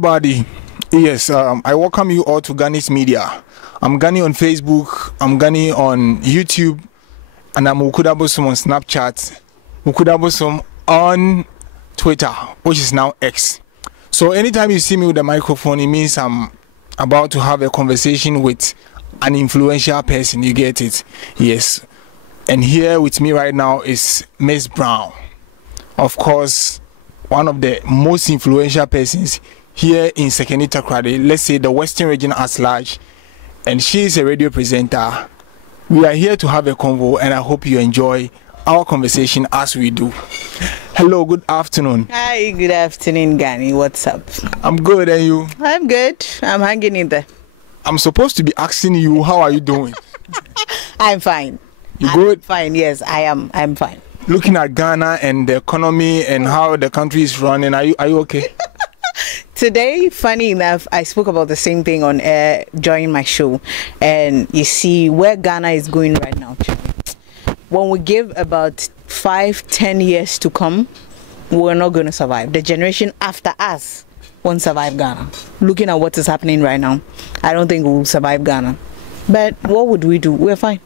everybody. Yes, I welcome you all to Ghani's Media. I'm Ghani on Facebook, I'm Ghani on YouTube, and I'm Ukudabosum on Snapchat, Ukudabosum on Twitter, which is now X. So anytime you see me with a microphone, it means I'm about to have a conversation with an influential person. You get it? Yes. And here with me right now is Miss Brown. Of course, one of the most influential persons here in Sekenita Krade, let's say the Western region at large, and she is a radio presenter. We are here to have a convo, and I hope you enjoy our conversation as we do. Hello, good afternoon. Hi, good afternoon, Ghani. What's up? I'm good, and you? I'm good. I'm hanging in there. I'm supposed to be asking you, how are you doing? I'm fine. You good? Fine, yes, I am. I'm fine. Looking at Ghana and the economy and how the country is running, are you okay? Today, funny enough, I spoke about the same thing on air during my show. And you see where Ghana is going right now. When we give about 5-10 years to come, we're not going to survive. The generation after us won't survive Ghana. Looking at what is happening right now, I don't think we'll survive Ghana. But what would we do? We're fine.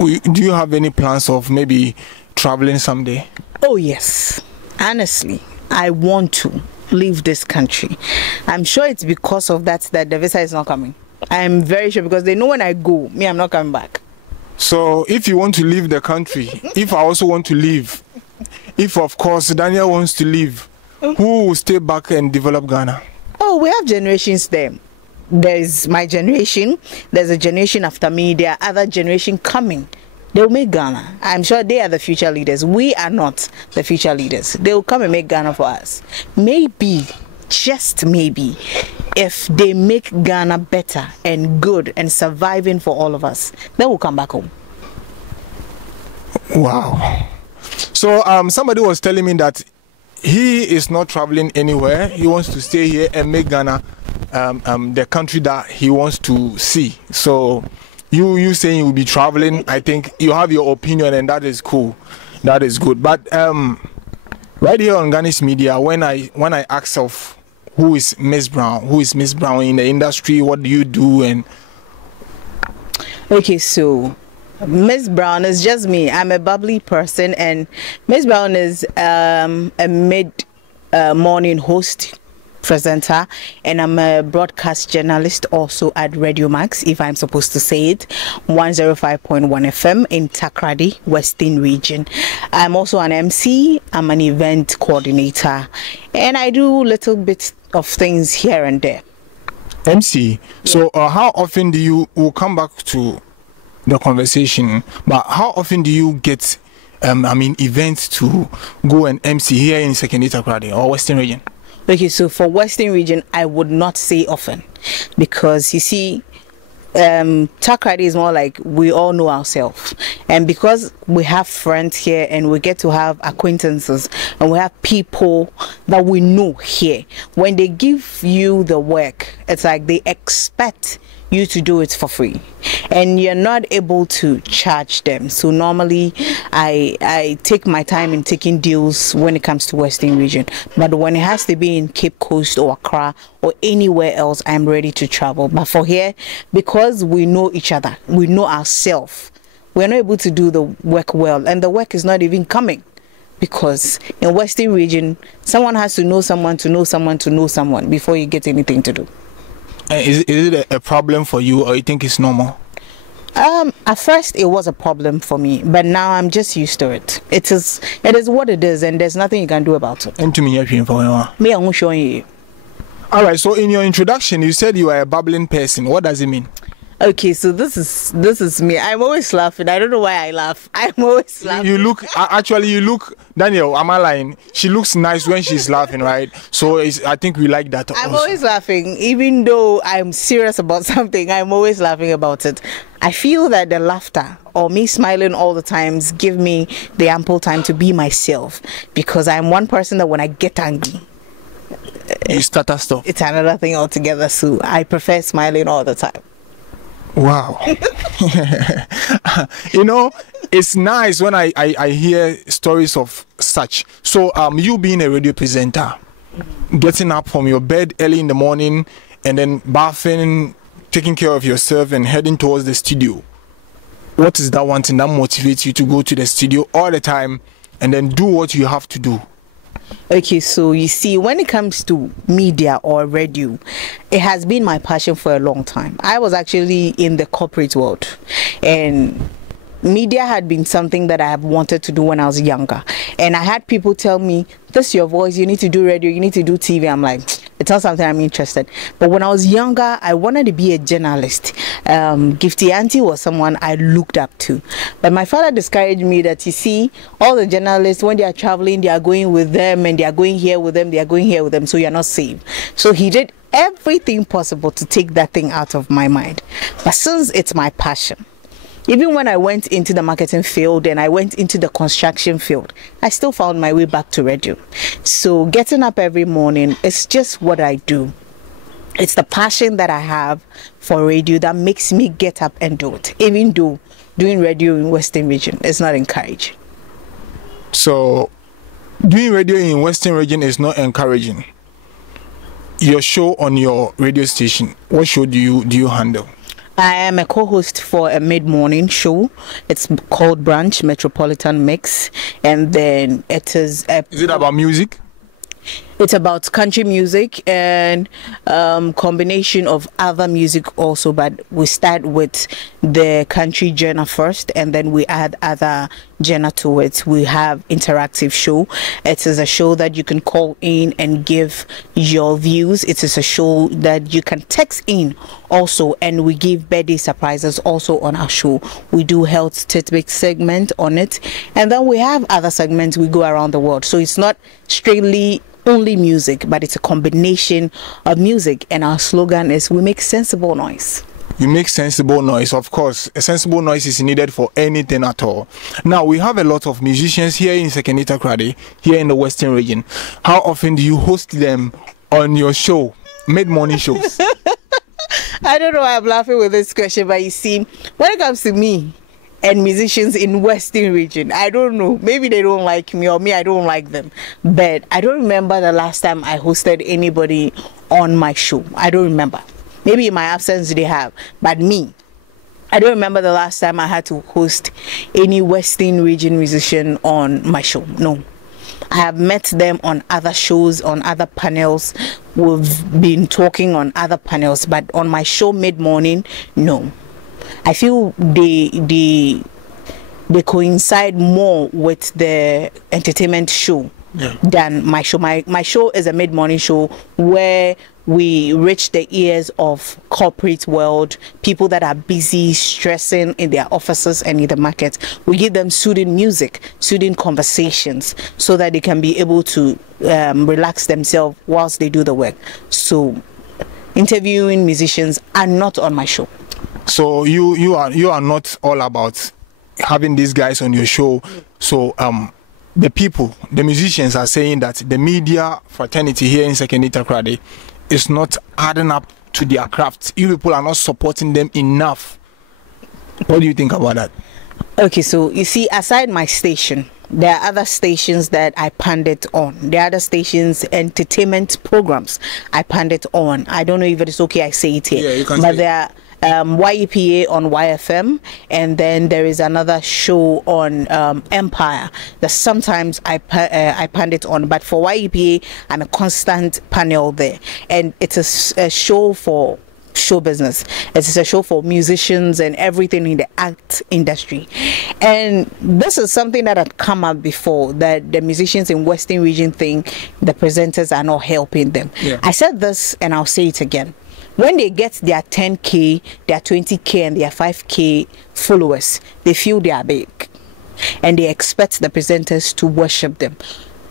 Do you have any plans of maybe traveling someday? Oh, yes. Honestly, I want to leave this country. I'm sure it's because of that the visa is not coming. I'm very sure because they know when I go, I'm not coming back. So if you want to leave the country, if I also want to leave, if of course Daniel wants to leave, who will stay back and develop Ghana? Oh, we have generations there. There's my generation, there's a generation after me, there are other generation coming. They'll make Ghana. I'm sure they are the future leaders. We are not the future leaders. They'll come and make Ghana for us. Maybe, just maybe, if they make Ghana better and good and surviving for all of us, then we'll come back home. Wow. So somebody was telling me that he is not traveling anywhere. He wants to stay here and make Ghana the country that he wants to see. So you saying you will be traveling, I think you have your opinion, and that is cool. That is good. But right here on Ghani's Media, when I ask of who is Miss Brown in the industry, what do you do? And okay, so Miss Brown is just me. I'm a bubbly person, and Miss Brown is a mid-morning host, presenter, and I'm a broadcast journalist also at Radio Max, if I'm supposed to say it, 105.1 FM in Takrady, Western region. I'm also an MC, I'm an event coordinator, and I do little bits of things here and there. MC, so how often do you, we'll come back to the conversation, but how often do you get events to go and MC here in Sekenita Krade or Western region? Okay, so for Western region, I would not say often, because you see, Takrady is more like we all know ourselves, and because we have friends here and we get to have acquaintances and we have people that we know here, when they give you the work, it's like they expect you to do it for free, and you're not able to charge them. So normally I take my time in taking deals when it comes to Western region, but when it has to be in Cape Coast or Accra or anywhere else, I'm ready to travel. But for here, because we know each other, we know ourselves, we're not able to do the work well, and the work is not even coming, because in Western region, someone has to know someone to know someone to know someone before you get anything to do. Is it a problem for you, or you think it's normal? At first it was a problem for me, but now I'm just used to it. It is what it is, and there's nothing you can do about it. And to me, I'm showing you. All right. So in your introduction, you said you are a bubbling person. What does it mean? Okay, so this is me. I'm always laughing. I don't know why I laugh. I'm always laughing. You look, Daniel, am I lying? She looks nice when she's laughing, right? So I think we like that. I'm always laughing. Even though I'm serious about something, I'm always laughing about it. I feel that the laughter or me smiling all the times give me the ample time to be myself, because I'm one person that when I get angry, you stutter stuff. It's another thing altogether. So I prefer smiling all the time. Wow. You know, it's nice when I hear stories of such. So you being a radio presenter, getting up from your bed early in the morning and then bathing, taking care of yourself and heading towards the studio? What is that one thing that motivates you to go to the studio all the time and then do what you have to do? Okay, so you see, when it comes to media or radio, it has been my passion for a long time. I was actually in the corporate world, and media had been something that I have wanted to do when I was younger. And I had people tell me, this is your voice, you need to do radio, you need to do TV. I'm like, it's not something I'm interested. But when I was younger, I wanted to be a journalist. Gifty Auntie was someone I looked up to. But my father discouraged me that, you see, all the journalists, when they are traveling, they are going with them, and they are going here with them, they are going here with them, so you're not safe. So he did everything possible to take that thing out of my mind. But since it's my passion, even when I went into the marketing field and I went into the construction field, I still found my way back to radio. So getting up every morning is just what I do. It's the passion that I have for radio that makes me get up and do it, even though doing radio in Western Region is not encouraged. So doing radio in Western Region is not encouraging. Your show on your radio station, what show do you handle? I am a co-host for a mid-morning show. It's called Branch Metropolitan Mix, and then it is. Is it about music? It's about country music and combination of other music also, but we start with the country genre first, and then we add other genre to it. We have interactive show. It is a show that you can call in and give your views. It is a show that you can text in also, and we give birthday surprises also on our show. We do health tidbit segment on it, and then we have other segments. We go around the world, so it's not strictly only music, but it's a combination of music, and our slogan is we make sensible noise. You make sensible noise. Of course, a sensible noise is needed for anything at all. Now, we have a lot of musicians here in Sekenita Krade, here in the Western Region. How often do you host them on your show, mid-morning shows? I don't know why I'm laughing with this question, but you see, when it comes to me and musicians in Western Region, I don't know, maybe they don't like me, or me, I don't like them, but I don't remember the last time I hosted anybody on my show. I don't remember. Maybe in my absence they have, but me, I don't remember the last time I had to host any Western Region musician on my show. No, I have met them on other shows, on other panels. We've been talking on other panels, but on my show mid-morning, no. I feel they coincide more with the entertainment show than my show. My show is a mid-morning show where we reach the ears of corporate world, people that are busy, stressing in their offices and in the market. We give them soothing music, soothing conversations, so that they can be able to relax themselves whilst they do the work. So interviewing musicians are not on my show. So you are not all about having these guys on your show. So the people, the musicians are saying that the media fraternity here in Sekenita Krade is not adding up to their craft. You people are not supporting them enough. What do you think about that? Okay, so you see, aside my station, there are other stations that I pandit on. There are other stations, entertainment programs I pandit on. I don't know if it is okay I say it here. Yeah, you can but say there are YEPA on YFM, and then there is another show on Empire that sometimes I pandit on. But for YEPA, I'm a constant panel there, and it's a show for show business. It's a show for musicians and everything in the act industry. And this is something that had come up before, that the musicians in Western Region think the presenters are not helping them. Yeah. I said this and I'll say it again. When they get their 10K, their 20K and their 5K followers, they feel they are big, and they expect the presenters to worship them.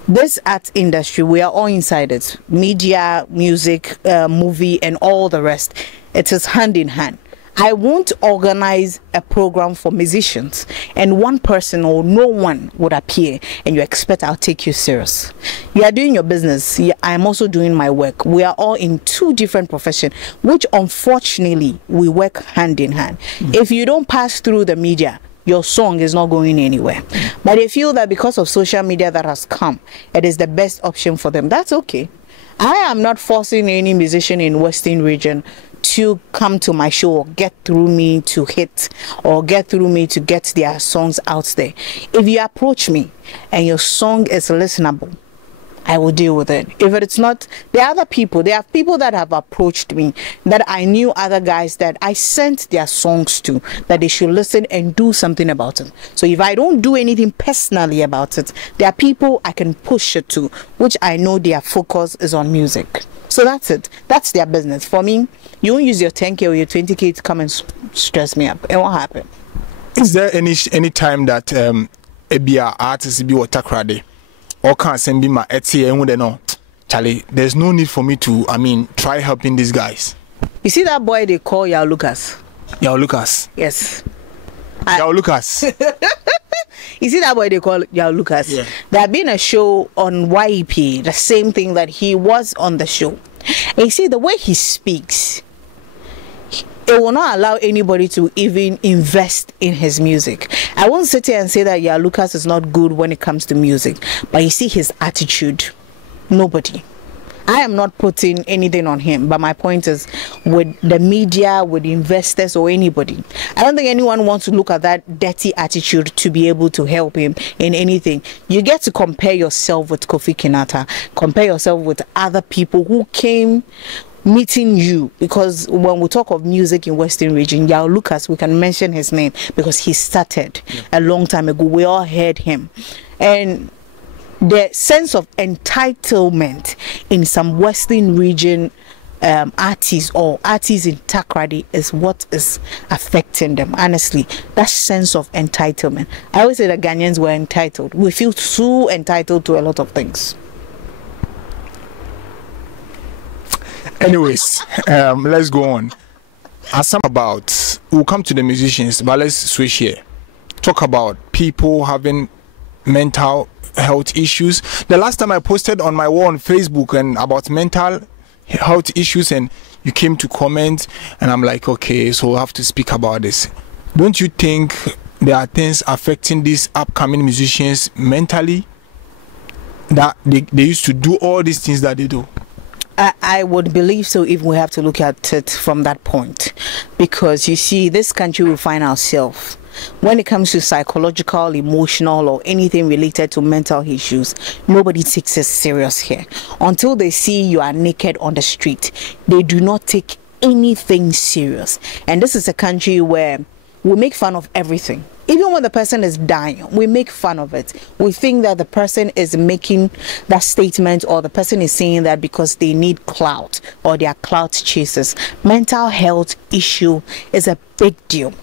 This art industry, we are all inside it. Media, music, movie, and all the rest. It is hand in hand. I won't organize a program for musicians and one person or no one would appear and you expect I'll take you serious. You are doing your business. I'm also doing my work. We are all in two different professions, which unfortunately we work hand in hand. If you don't pass through the media, your song is not going anywhere. But they feel that because of social media that has come, it is the best option for them. That's okay. I am not forcing any musician in Western region to come to my show or get through me to hit or get through me to get their songs out there. If you approach me and your song is listenable, I will deal with it. If it's not, there are people that have approached me that I knew, other guys that I sent their songs to, that they should listen and do something about it. So if I don't do anything personally about it, there are people I can push it to, which I know their focus is on music. So that's it. That's their business. For me, you won't use your 10K or your 20K to come and stress me up. It won't happen. Is there any time that a artist be what takrade or can't send me my Etsy and no, Charlie, there's no need for me to, try helping these guys. You see that boy they call Yao Lucas? Yao Lucas? Yes. Yao Lucas. You see that boy they call Yao Lucas? Yeah. There had been a show on YEP, the same thing that he was on the show. And you see the way he speaks, it will not allow anybody to even invest in his music. I won't sit here and say that Lucas is not good when it comes to music, but you see his attitude, nobody. I am not putting anything on him, but my point is, with the media, with investors or anybody, I don't think anyone wants to look at that dirty attitude to be able to help him in anything. You get to compare yourself with Kofi Kinata, compare yourself with other people who came meeting you, because when we talk of music in Western region, Yao Lucas, we can mention his name because he started a long time ago. We all heard him, and the sense of entitlement in some Western region artists or artists in Takrady is what is affecting them. Honestly, that sense of entitlement. I always say that Ghanaians were entitled. We feel so entitled to a lot of things. Anyways, let's go on. We'll come to the musicians, but let's switch here. Talk about people having mental health issues. The last time I posted on my wall on Facebook and about mental health issues, and you came to comment, and I'm like, okay, so we'll have to speak about this. Don't you think there are things affecting these upcoming musicians mentally, that they used to do all these things that they do? I would believe so if we have to look at it from that point, because you see, this country we find ourselves, when it comes to psychological, emotional, or anything related to mental issues, nobody takes it serious here. Until they see you are naked on the street, they do not take anything serious. And this is a country where we make fun of everything. Even when the person is dying, we make fun of it. We think that the person is making that statement, or the person is saying that because they need clout or they are clout chasers. Mental health issue is a big deal.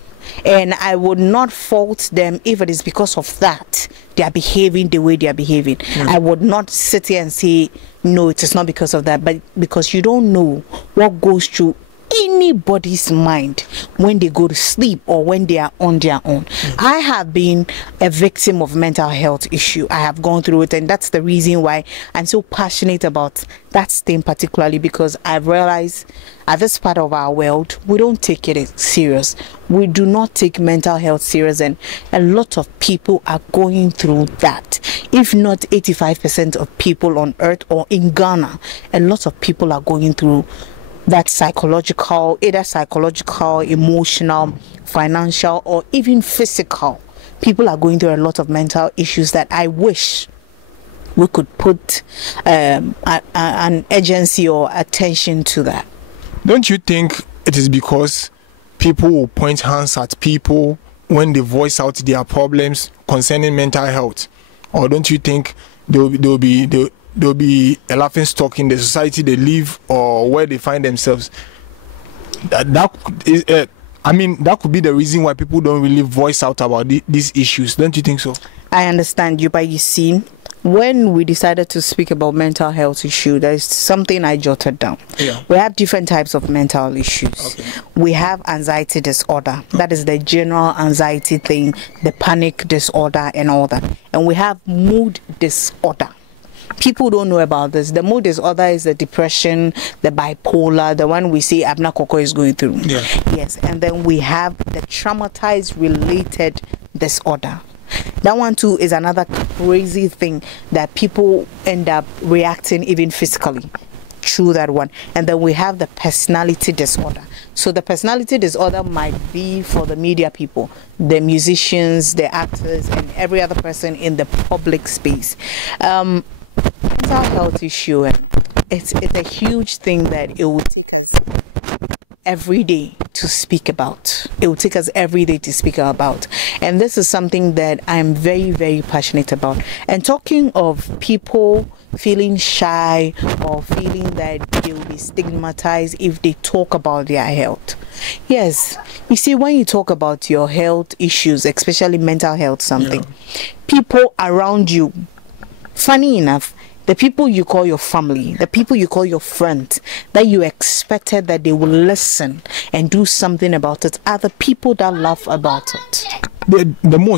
And I would not fault them if it is because of that they are behaving the way they are behaving. I would not sit here and say, no, it is not because of that, but because you don't know what goes through anybody's mind when they go to sleep or when they are on their own. I have been a victim of mental health issue. I have gone through it, and that's the reason why I'm so passionate about that thing particularly, because I've realized at this part of our world, we don't take it serious. We do not take mental health serious, and a lot of people are going through that. If not 85% of people on earth or in Ghana, a lot of people are going through that psychological, either psychological, emotional, financial, or even physical. People are going through a lot of mental issues that I wish we could put an agency or attention to that. Don't you think it is because people will point hands at people when they voice out their problems concerning mental health? Or don't you think there'll be a laughing stock in the society they live or where they find themselves? That could be the reason why people don't really voice out about these issues. Don't you think so? I understand you, but you see, when we decided to speak about mental health issue, there is something I jotted down. We have different types of mental issues. We have anxiety disorder. That is the general anxiety thing, the panic disorder and all that. And we have mood disorder. People don't know about this. The mood disorder is the depression, the bipolar, the one we see Abna Koko is going through. Yes, and then we have the traumatized related disorder. That one too is another crazy thing that people end up reacting even physically. through that one. And then we have the personality disorder. So the personality disorder might be for the media people, the musicians, the actors, and every other person in the public space. Mental health issue, and it's a huge thing that it would take every day to speak about. It will take us every day to speak about. And this is something that I'm very, very passionate about. And talking of people feeling shy or feeling that they will be stigmatized if they talk about their health. Yes, you see, when you talk about your health issues, especially mental health, people around you, funny enough, the people you call your family, the people you call your friends, that you expected that they will listen and do something about it, are the people that laugh about it.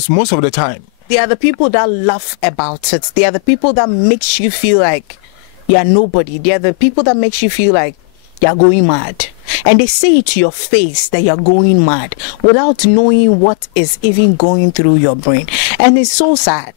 Most of the time. They are the people that laugh about it. They are the people that makes you feel like you're nobody. They are the people that makes you feel like you're going mad. And they say it to your face that you're going mad without knowing what is even going through your brain. And it's so sad.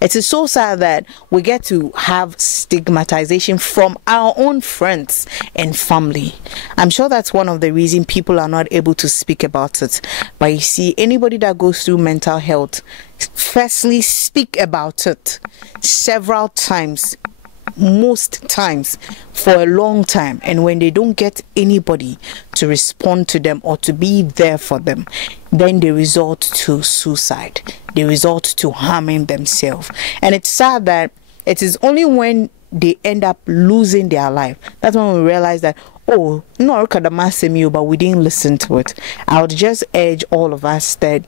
It is so sad that we get to have stigmatization from our own friends and family. I'm sure that's one of the reasons people are not able to speak about it. But you see, anybody that goes through mental health, firstly, speak about it several times, most times, for a long time. And when they don't get anybody to respond to them or to be there for them, then they resort to suicide. They resort to harming themselves. And it's sad that it is only when they end up losing their life, that's when we realize that, oh, no, but we didn't listen to it. I would just urge all of us that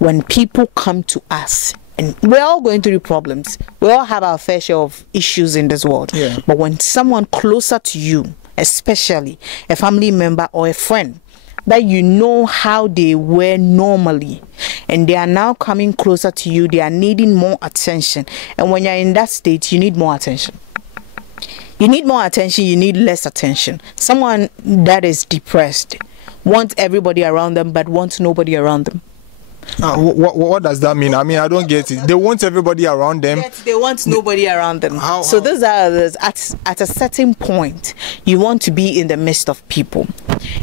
when people come to us, and we're all going through problems, we all have our fair share of issues in this world, but when someone closer to you, especially a family member or a friend, that you know how they were normally, and they are now coming closer to you, they are needing more attention. And when you're in that state, you need more attention. You need more attention, you need less attention. Someone that is depressed wants everybody around them but wants nobody around them. What does that mean? I mean, I don't get it. They want everybody around them. Yes, they want nobody around them. How? These are at a certain point, you want to be in the midst of people,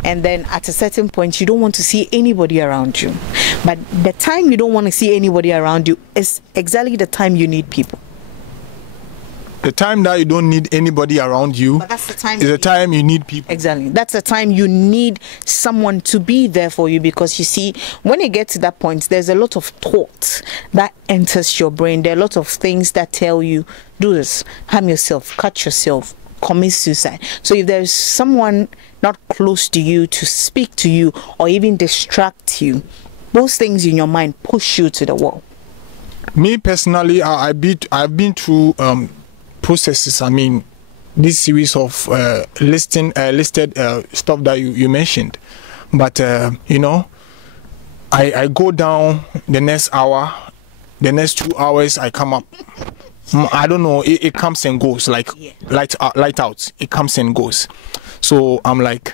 and then at a certain point, you don't want to see anybody around you. But the time you don't want to see anybody around you is exactly the time you need people. The time that you don't need anybody around you, but that's the time is the time you need people. Exactly. That's the time you need someone to be there for you, because you see, when you get to that point, there's a lot of thoughts that enters your brain. There are a lot of things that tell you, do this, harm yourself, cut yourself, commit suicide. So if there's someone not close to you to speak to you or even distract you, those things in your mind push you to the wall. Me personally, I've been through processes. I mean, this series of listed stuff that you mentioned, but you know, I go down the next hour, the next 2 hours I come up. I don't know, it comes and goes, like light out, it comes and goes. So I'm like,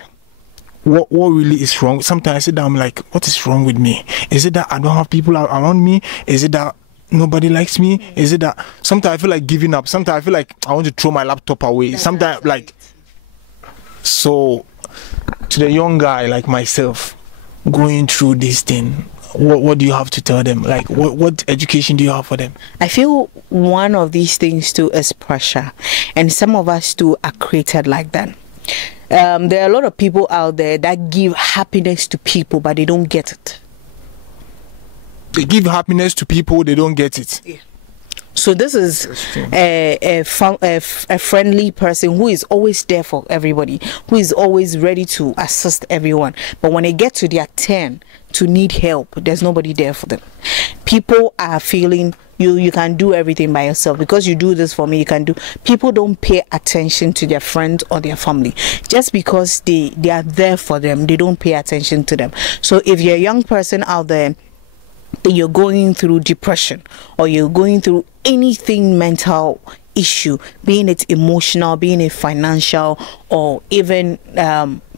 what really is wrong? Sometimes I sit down, I'm like, what is wrong with me? Is it that I don't have people around me? Is it that nobody likes me? Is it that sometimes I feel like giving up? Sometimes I feel like I want to throw my laptop away. Sometimes like, so to the young guy like myself going through this thing, what do you have to tell them? Like, what education do you have for them? I feel one of these things too is pressure, and some of us too are created like that. There are a lot of people out there that give happiness to people, but they don't get it. They give happiness to people, they don't get it. Yeah. So this is a friendly person who is always there for everybody, who is always ready to assist everyone. But when they get to their turn to need help, there's nobody there for them. People are feeling you can do everything by yourself. Because you do this for me, you can do. People don't pay attention to their friends or their family. Just because they are there for them, they don't pay attention to them. So if you're a young person out there, you're going through depression or you're going through anything mental issue, being it emotional, being it financial, or even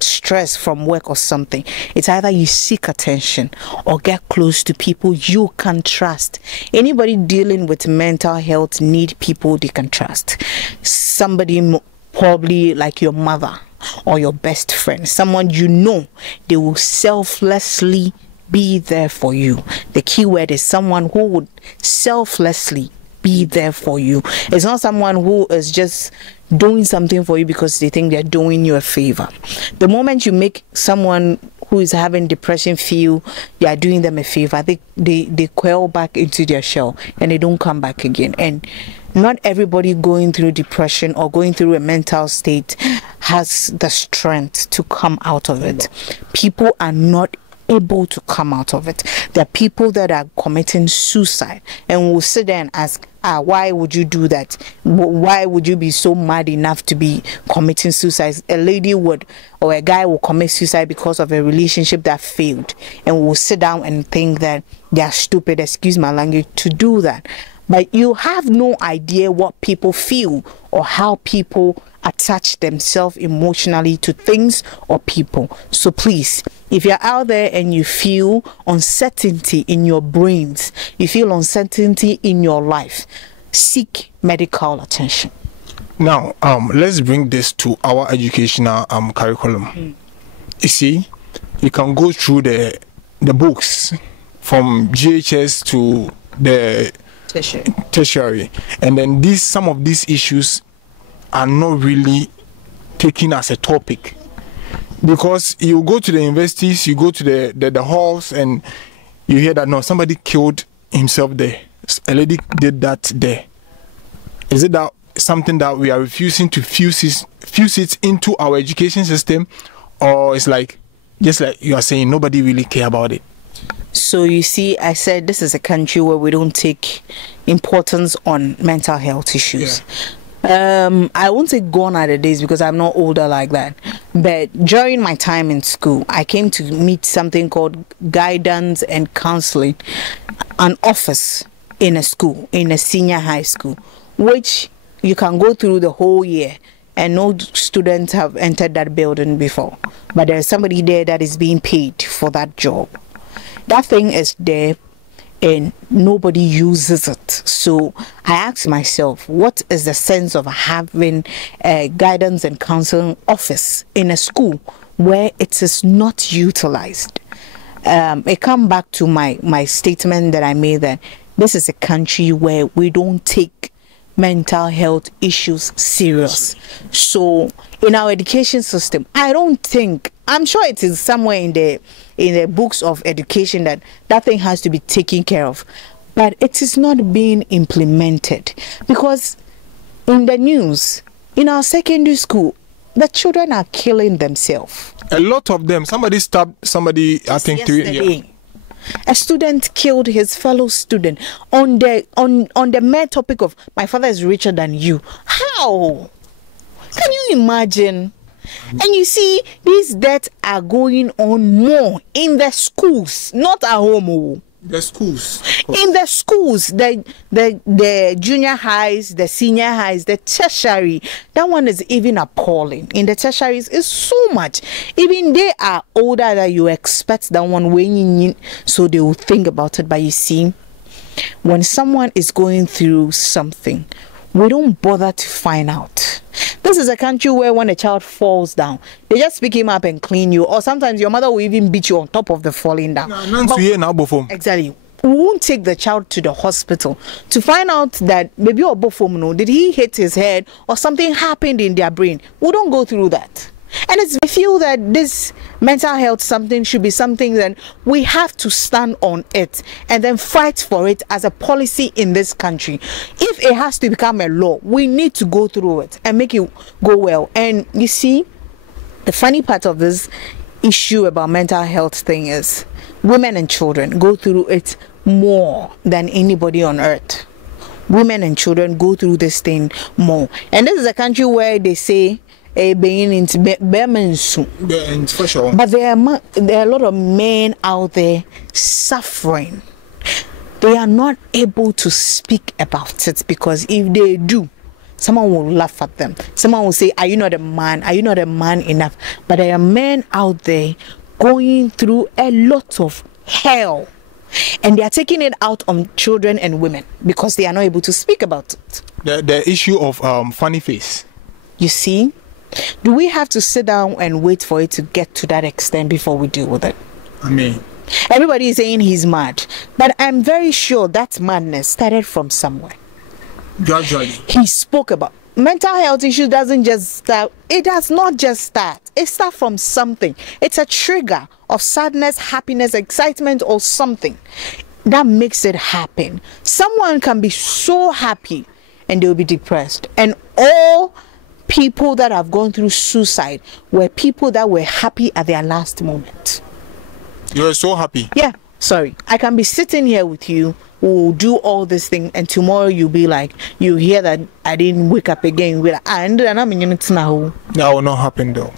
stress from work or something, it's either you seek attention or get close to people you can trust. Anybody dealing with mental health need people they can trust. Somebody probably like your mother or your best friend, someone you know they will selflessly be there for you. The key word is someone who would selflessly be there for you. It's not someone who is just doing something for you because they think they're doing you a favor. The moment you make someone who is having depression feel you are doing them a favor, they quail back into their shell and they don't come back again. And not everybody going through depression or going through a mental state has the strength to come out of it. People are not able to come out of it. There are people that are committing suicide and will sit there and ask, why would you do that? Why would you be so mad enough to be committing suicide? A lady would, or a guy will commit suicide because of a relationship that failed, and will sit down and think that they are stupid, excuse my language, to do that. But you have no idea what people feel or how people attach themselves emotionally to things or people. So please, if you're out there and you feel uncertainty in your brains, you feel uncertainty in your life, seek medical attention. Now, let's bring this to our educational curriculum. You see, you can go through the books from GHS to the tertiary, and then some of these issues are not really taken as a topic, because you go to the universities, you go to the halls, and you hear that no, somebody killed himself there, a lady did that there. Is it that something that we are refusing to fuse it into our education system, or it's like just like you are saying, nobody really care about it? So you see, I said this is a country where we don't take importance on mental health issues. I won't say gone are the days because I'm not older like that, but during my time in school, I came to meet something called guidance and counseling, an office in a school, in a senior high school, which you can go through the whole year and no students have entered that building before, but there's somebody there that is being paid for that job. That thing is there and nobody uses it. So I asked myself, what is the sense of having a guidance and counseling office in a school where it is not utilized? It comes back to my statement that I made, that this is a country where we don't take mental health issues serious. So in our education system, I'm sure it is somewhere in the books of education that thing has to be taken care of, but it is not being implemented. Because in the news, in our secondary school, the children are killing themselves. A lot of them. Somebody stabbed somebody, I think, yesterday. A student killed his fellow student on the mere topic of my father is richer than you. How? Can you imagine? And you see, these deaths are going on more in the schools, not at home. The schools. In the schools, the junior highs, the senior highs, the tertiary. That one is even appalling. In the tertiaries, it's so much. Even they are older than you expect that one weighing, so they will think about it. But you see, when someone is going through something, we don't bother to find out. This is a country where when a child falls down, they just pick him up and clean you, or sometimes your mother will even beat you on top of the falling down. Exactly. We won't take the child to the hospital to find out that maybe did he hit his head or something happened in their brain. We don't go through that. And I feel that this mental health something should be something that we have to stand on it and then fight for it as a policy in this country. If it has to become a law, we need to go through it and make it go well. And you see, the funny part of this issue about mental health thing is women and children go through it more than anybody on earth. Women and children go through this thing more. And this is a country where they say being into for sure. But there are a lot of men out there suffering. They are not able to speak about it because if they do, someone will laugh at them. Someone will say, are you not a man? Are you not a man enough? But there are men out there going through a lot of hell, and they are taking it out on children and women because they are not able to speak about it. The issue of funny face. You see? Do we have to sit down and wait for it to get to that extent before we deal with it? I mean, everybody is saying he's mad, but I'm very sure that madness started from somewhere. Gradually. He spoke about mental health issues. Doesn't just start. It does not just start. It starts from something. It's a trigger of sadness, happiness, excitement, or something that makes it happen. Someone can be so happy and they'll be depressed, and all people that have gone through suicide were people that were happy at their last moment. You were so happy. Yeah, sorry. I can be sitting here with you, we'll do all this thing, and tomorrow you'll be like, you hear that I didn't wake up again. We're like, that will not happen though.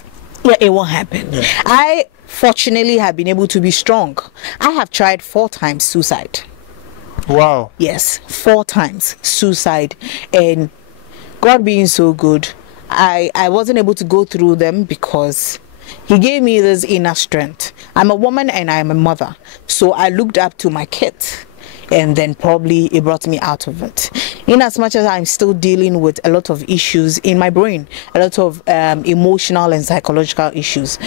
Yeah, it won't happen. Yeah. I fortunately have been able to be strong. I have tried 4 times suicide. Wow. Yes, 4 times suicide, and God being so good, I wasn't able to go through them because he gave me this inner strength. I'm a woman and I'm a mother, so I looked up to my kids, and then probably it brought me out of it. In as much as I'm still dealing with a lot of issues in my brain, a lot of emotional and psychological issues,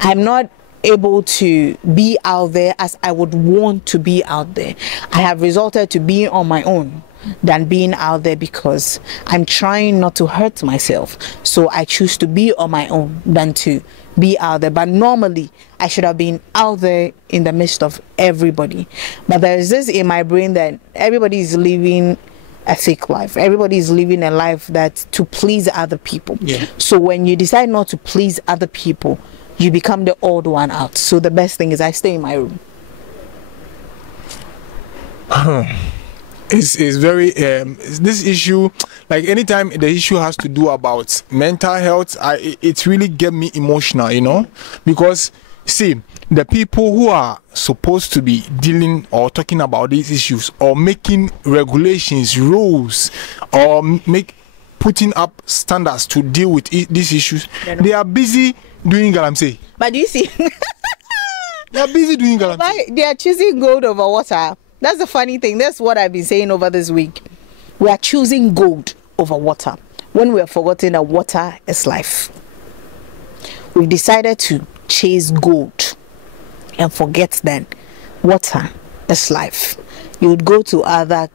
I'm not able to be out there as I would want to be out there. I have resorted to being on my own than being out there because I'm trying not to hurt myself. So I choose to be on my own than to be out there. But normally I should have been out there in the midst of everybody. But there is this in my brain that everybody is living a fake life. Everybody is living a life that's to please other people. Yeah. So when you decide not to please other people, you become the odd one out. So the best thing is I stay in my room. It's very this issue, like anytime the issue has to do about mental health, it really get me emotional, you know, because see, the people who are supposed to be dealing or talking about these issues or making regulations, rules, or putting up standards to deal with these issues, they are busy doing galamsey. But do you see? They are busy doing galamsey. They are choosing gold over water. That's the funny thing. That's what I've been saying over this week. We are choosing gold over water when we are forgetting that water is life. We've decided to chase gold and forget that water is life. You would go to other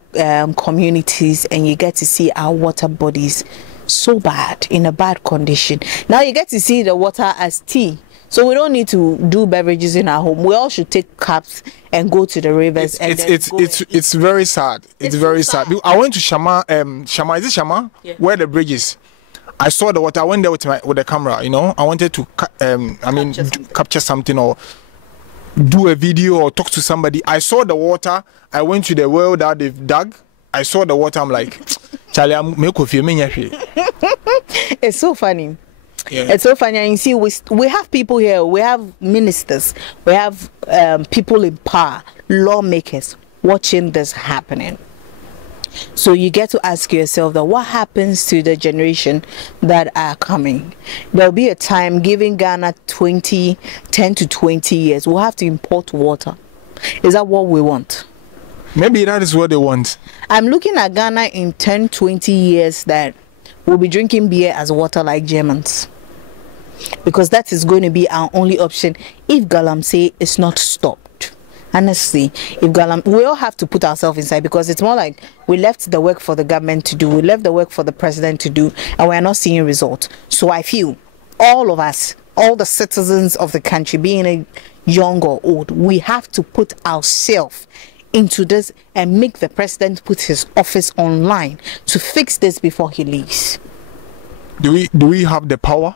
communities and you get to see our water bodies so bad, in a bad condition. Now you get to see the water as tea. So we don't need to do beverages in our home. We all should take cups and go to the rivers. It's very sad. It's very sad. I went to Shama. Shama, is it Shama? Yeah. Where the bridge is. I saw the water. I went there with the camera. You know, I wanted to capture something or do a video or talk to somebody. I saw the water. I went to the well that they've dug. I saw the water. I'm like, Charlie, I'm make of you. It's so funny. Yeah. It's so funny. And you see, we have people here, we have ministers, we have people in power, lawmakers watching this happening. So you get to ask yourself that what happens to the generation that are coming? There'll be a time, giving Ghana 10 to 20 years, we'll have to import water. Is that what we want? Maybe that is what they want. I'm looking at Ghana in 10, 20 years that we'll be drinking beer as water like Germans. Because that is going to be our only option if galamsey is not stopped. Honestly, we all have to put ourselves inside, because it's more like we left the work for the government to do, we left the work for the president to do, and we are not seeing results. So I feel all of us, all the citizens of the country, being a young or old, we have to put ourselves into this and make the president put his office online to fix this before he leaves. Do we have the power?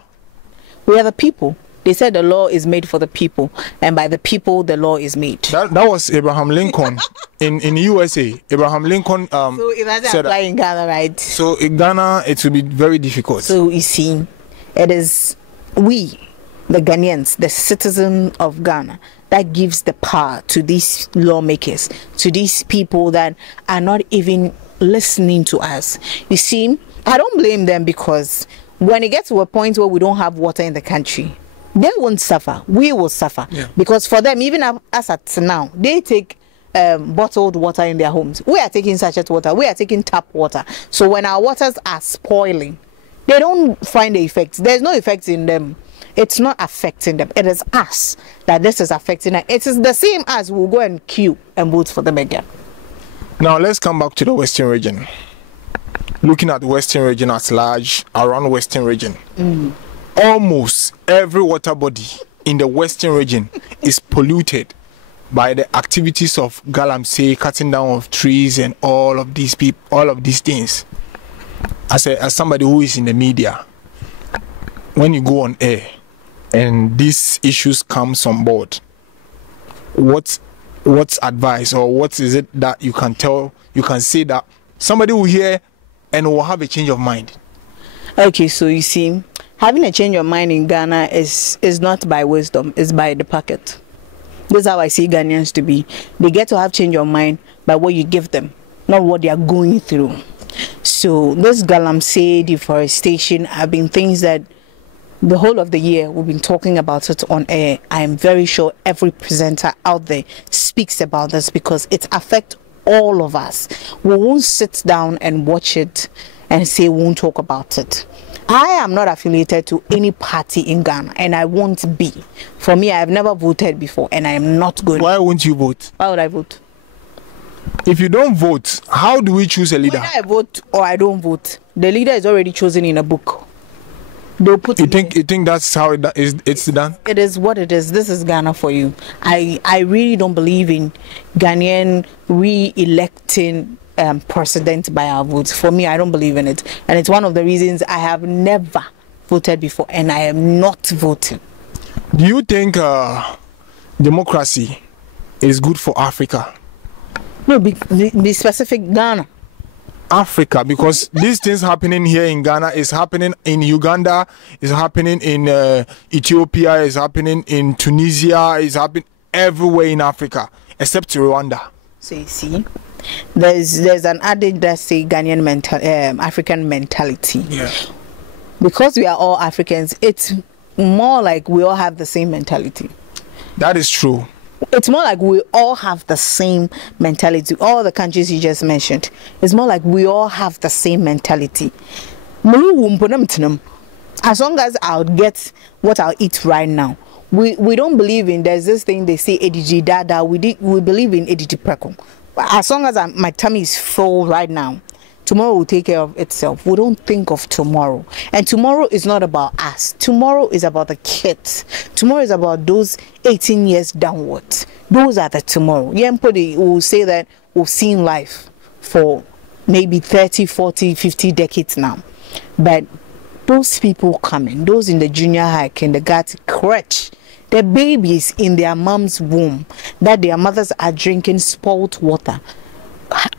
We are the people. They said the law is made for the people, and by the people the law is made. That was Abraham Lincoln in USA. Abraham Lincoln so it doesn't apply in Ghana, right? So in Ghana it will be very difficult. So you see, it is we, the Ghanaians, the citizens of Ghana, that gives the power to these lawmakers, to these people that are not even listening to us. You see, I don't blame them, because when it gets to a point where we don't have water in the country, they won't suffer. We will suffer. Yeah. Because for them, even us at now, they take bottled water in their homes. We are taking sachet water. We are taking tap water. So when our waters are spoiling, They don't find the effects. There's no effects in them. It's not affecting them. It is us that this is affecting. It is the same as we'll go and queue and vote for them again. Now let's come back to the Western region. Looking at the Western region at large, around Western region, almost every water body in the Western region is polluted by the activities of galamsey, cutting down of trees, and all of these people, all of these things. As somebody who is in the media, when you go on air and these issues comes on board, what's advice, or what is it that you can say that somebody will hear and will have a change of mind? Okay, so you see, having a change of mind in Ghana is not by wisdom, it's by the pocket. This is how I see Ghanaians to be. They get to have change of mind by what you give them, not what they are going through. So this galamsey, deforestation have been things that the whole of the year we've been talking about it on air. I am very sure every presenter out there speaks about this because it affects all of us. We won't sit down and watch it and say we won't talk about it. I am not affiliated to any party in Ghana, and I won't be. For me, I have never voted before, and I am not going. Why won't you vote? Why would I vote? If you don't vote, how do we choose a leader? Whether I vote or I don't vote, the leader is already chosen in a book. They'll put. You think that's how it's done? It is what it is. This is Ghana for you. I really don't believe in Ghanaian re-electing president by our votes. For me, I don't believe in it, and it's one of the reasons I have never voted before, and I am not voting. Do you think democracy is good for Africa? No, be specific. Ghana. Africa, because these things happening here in Ghana is happening in Uganda, is happening in Ethiopia, is happening in Tunisia, is happening everywhere in Africa except Rwanda. So you see, there's an adage that say Ghanaian African mentality. Yeah. Because we are all Africans, it's more like we all have the same mentality. That is true. It's more like we all have the same mentality. All the countries you just mentioned, it's more like we all have the same mentality. As long as I'll get what I'll eat right now, we don't believe in, there's this thing they say, ediji dada. We believe in ediji preko. As long as my tummy is full right now, tomorrow will take care of itself. We don't think of tomorrow. And tomorrow is not about us. Tomorrow is about the kids. Tomorrow is about those 18 years downwards. Those are the tomorrow. Yempodi will say that we've seen life for maybe 30, 40, 50 decades now. But those people coming, those in the junior high, kindergarten, crèche, the babies in their mom's womb, that their mothers are drinking spoiled water.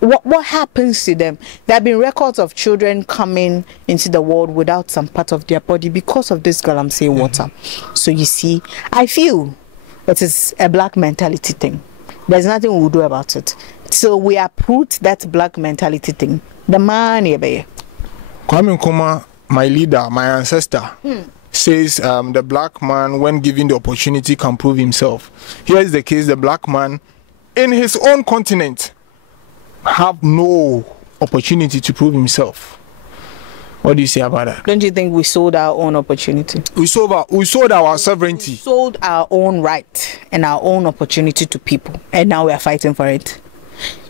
What happens to them? There have been records of children coming into the world without some part of their body because of this galamsey water. So you see, I feel it is a black mentality thing. There's nothing we'll do about it. So we uproot that black mentality thing. The man here, Kwame Nkrumah, my leader, my ancestor, says the black man, when given the opportunity, can prove himself. Here is the case: the black man in his own continent have no opportunity to prove himself. What do you say about that? Don't you think we sold our own opportunity? We sold our sovereignty. We sold our own right and our own opportunity to people, and now we are fighting for it.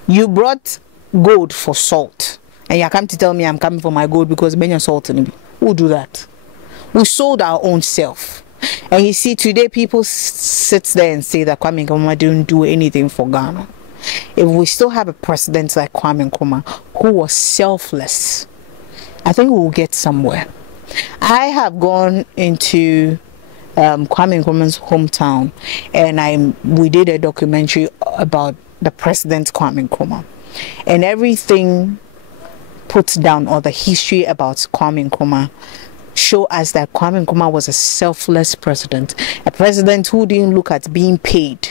You brought gold for salt, and you come to tell me I'm coming for my gold because Benja salt in me. Who do that? We sold our own self. And you see, today people sit there and say that Kwame Nkrumah didn't do anything for Ghana. If we still have a president like Kwame Nkrumah who was selfless, I think we'll get somewhere. I have gone into Kwame Nkrumah's hometown, and we did a documentary about the president Kwame Nkrumah, and everything put down, or the history about Kwame Nkrumah, show us that Kwame Nkrumah was a selfless president, a president who didn't look at being paid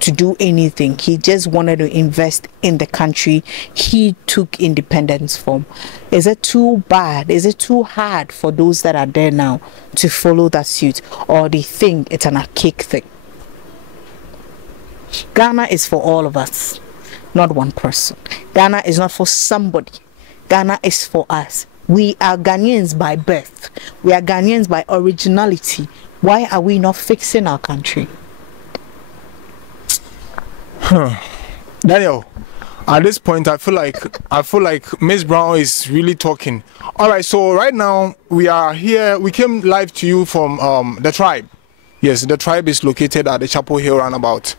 to do anything. He just wanted to invest in the country he took independence from. Is it too bad? Is it too hard for those that are there now to follow that suit, or they think it's an archaic thing? Ghana is for all of us, not one person. Ghana is not for somebody. Ghana is for us. We are Ghanaians by birth. We are Ghanaians by originality. Why are we not fixing our country? Daniel, at this point, I feel like Miss Brown is really talking. All right, so right now we are here. We came live to you from the tribe. Yes, the tribe is located at the Chapel Hill roundabout,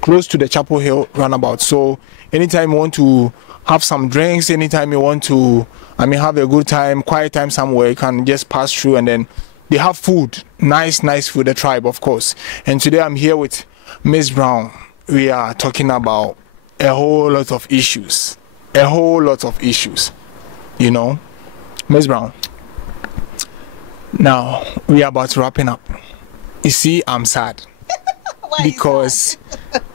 close to the Chapel Hill roundabout. So anytime you want to have some drinks, anytime you want to, have a good time, quiet time somewhere, you can just pass through, and then they have food, nice food, the tribe, of course. And today I'm here with Miss Brown. We are talking about a whole lot of issues, you know. Miss Brown, now we are about to wrapping up. You see, I'm sad because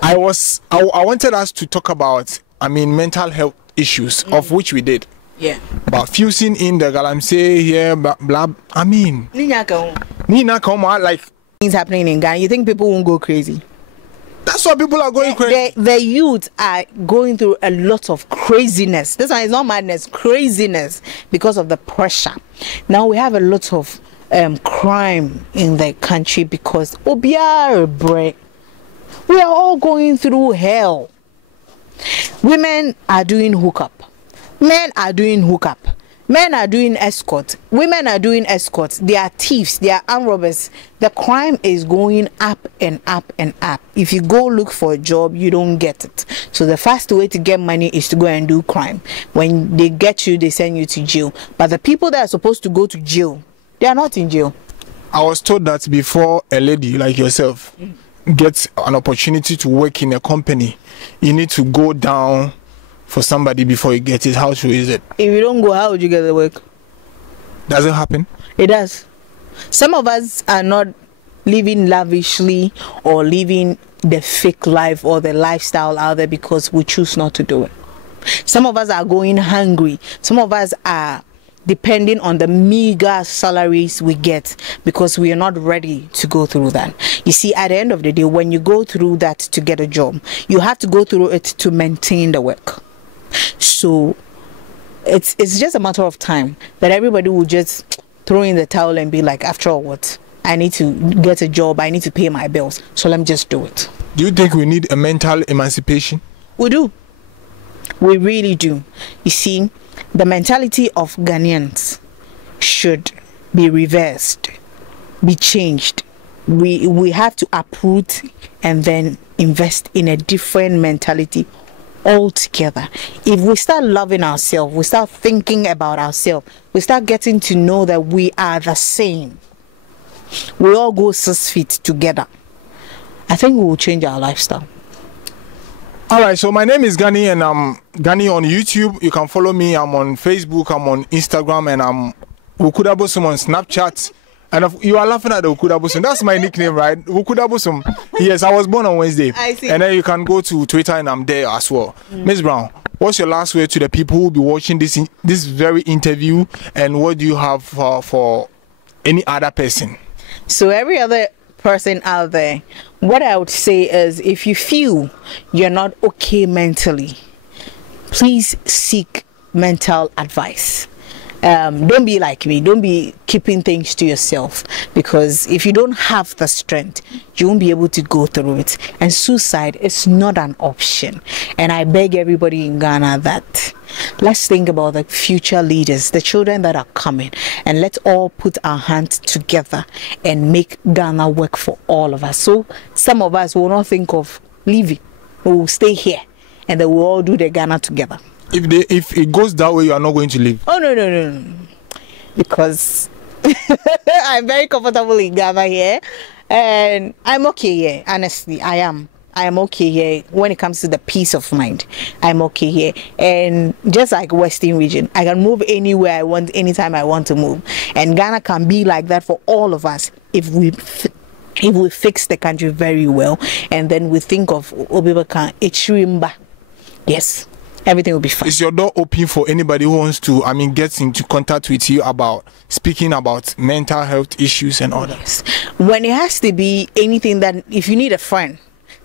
I wanted us to talk about, mental health issues, of which we did. Yeah. But fusing in the galamsey here, blah. Nina come like things happening in Ghana. You think people won't go crazy? That's why people are going crazy. The youth are going through a lot of craziness. This one is not madness, craziness, because of the pressure. Now we have a lot of crime in the country because we are all going through hell. Women are doing hookup. Men are doing hookup. Men are doing escort. Women are doing escorts. They are thieves. They are armed robbers. The crime is going up and up and up. If you go look for a job, you don't get it. So the fast way to get money is to go and do crime. When they get you, they send you to jail. But the people that are supposed to go to jail, they are not in jail. I was told that before a lady like yourself gets an opportunity to work in a company, you need to go down for somebody before you get it. How true is it? If you don't go, how would you get the work? Does it happen? It does. Some of us are not living lavishly or living the fake life or the lifestyle out there because we choose not to do it. Some of us are going hungry. Some of us are depending on the meager salaries we get because we are not ready to go through that. You see, at the end of the day, when you go through that to get a job, you have to go through it to maintain the work. So it's just a matter of time that everybody will just throw in the towel and be like, after all, what? I need to get a job, I need to pay my bills, so let me just do it. Do you think we need a mental emancipation? We do. We really do. You see, the mentality of Ghanaians should be reversed, be changed. We have to uproot and then invest in a different mentality altogether. If we start loving ourselves, we start thinking about ourselves, we start getting to know that we are the same, we all go 6 feet together, I think we will change our lifestyle. All right, so my name is Gani and I'm Gani on YouTube. You can follow me. I'm on Facebook, I'm on Instagram, and I'm Wukudabosum on Snapchat. And you are laughing at the Wukudabosum. That's my nickname, right? Wukudabosum. Yes, I was born on Wednesday. I see. And then you can go to Twitter and I'm there as well. Miss Brown, what's your last word to the people who will be watching this very interview, and what do you have for any other person? So every other person out there, what I would say is, if you feel you're not okay mentally, please seek mental advice. Don't be like me. Don't be keeping things to yourself, because if you don't have the strength, you won't be able to go through it. And suicide is not an option. And I beg everybody in Ghana that let's think about the future leaders, the children that are coming, and let's all put our hands together and make Ghana work for all of us. So some of us will not think of leaving. We will stay here and then we'll all do the Ghana together. If it goes that way, you are not going to leave. Oh, no. Because I'm very comfortable in Ghana here. And I'm okay here. Honestly, I am okay here when it comes to the peace of mind. I'm okay here. And just like Western region, I can move anywhere I want, anytime I want to move. And Ghana can be like that for all of us if we fix the country very well. And then we think of Obibaka Ichirimba. Yes. Everything will be fine. Is your door open for anybody who wants to, get into contact with you about speaking about mental health issues and all that? Yes. When it has to be anything that, if you need a friend,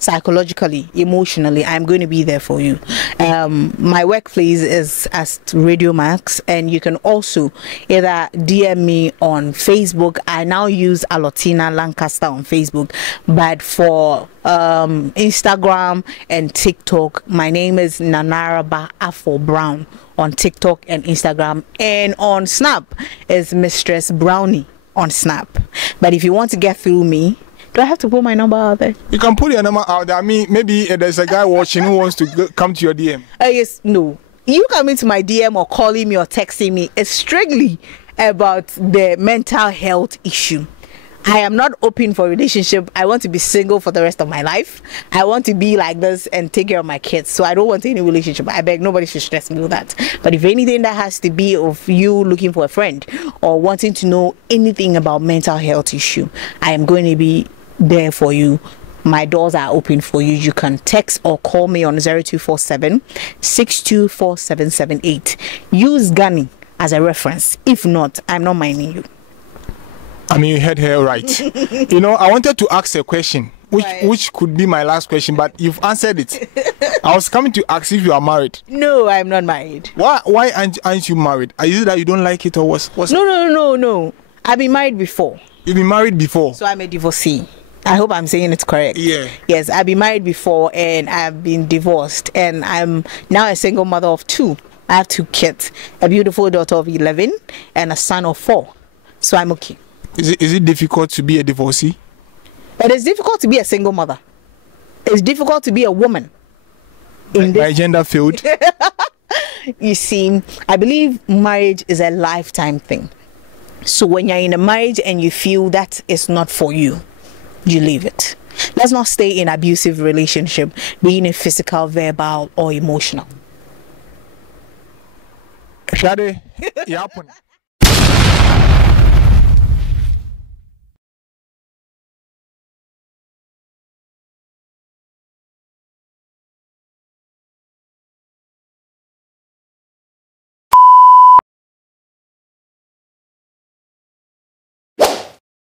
psychologically, emotionally, I'm going to be there for you. My workplace is as Radio Max, and you can also either DM me on Facebook. I now use Alotina Lancaster on Facebook, but for Instagram and TikTok, my name is Nanaraba Afo Brown on TikTok and Instagram, and on Snap is Mistress Brownie on Snap. But if you want to get through me, do I have to put my number out there? You can put your number out there. I mean, maybe there's a guy watching who wants to come to your DM. Yes, no. You coming to my DM or calling me or texting me is strictly about the mental health issue. I am not open for a relationship. I want to be single for the rest of my life. I want to be like this and take care of my kids. So I don't want any relationship. I beg nobody should stress me with that. But if anything that has to be of you looking for a friend or wanting to know anything about mental health issue, I am going to be there for you. My doors are open for you. You can text or call me on 0247 624778. Use Ghani as a reference. If not, I'm not minding you. I mean, you heard her right. You know, I wanted to ask a question, which could be my last question, but you've answered it. I was coming to ask if you are married. No, I'm not married. Why aren't you married? Is it that you don't like it or what's No. I've been married before. You've been married before? So I'm a divorcee. I hope I'm saying it correct. Yeah. Yes, I've been married before and I've been divorced, and I'm now a single mother of 2. I have 2 kids, a beautiful daughter of 11 and a son of 4. So I'm okay. Is it difficult to be a divorcee? It is difficult to be a single mother. It's difficult to be a woman. My gender field. You see, I believe marriage is a lifetime thing. So when you're in a marriage and you feel that it's not for you, you leave it. Let's not stay in abusive relationship, being a physical, verbal, or emotional. Shade,